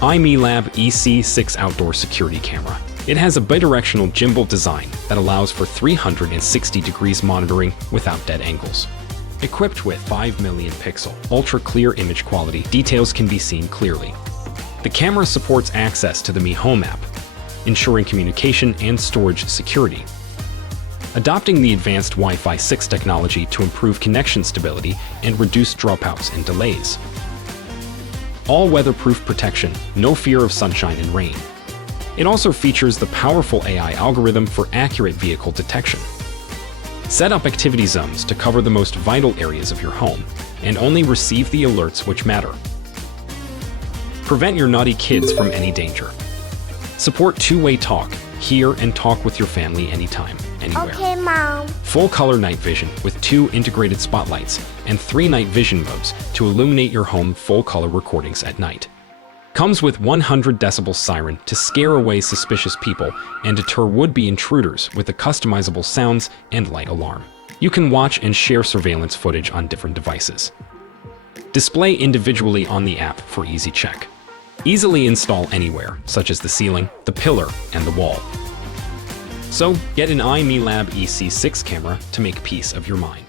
IMILAB EC6 outdoor security camera. It has a bidirectional gimbal design that allows for 360 degrees monitoring without dead angles. Equipped with 5 million pixel, ultra-clear image quality, details can be seen clearly. The camera supports access to the Mi Home app, ensuring communication and storage security. Adopting the advanced Wi-Fi 6 technology to improve connection stability and reduce dropouts and delays. All weatherproof protection, no fear of sunshine and rain. It also features the powerful AI algorithm for accurate vehicle detection. Set up activity zones to cover the most vital areas of your home and only receive the alerts which matter. Prevent your naughty kids from any danger. Support two-way talk. Hear and talk with your family anytime, anywhere. Okay, Mom. Full color night vision with 2 integrated spotlights and 3 night vision modes to illuminate your home. Full color recordings at night. Comes with 100 decibel siren to scare away suspicious people and deter would-be intruders with the customizable sounds and light alarm. You can watch and share surveillance footage on different devices. Display individually on the app for easy check. Easily install anywhere, such as the ceiling, the pillar, and the wall. So, get an IMILAB EC6 camera to make peace of your mind.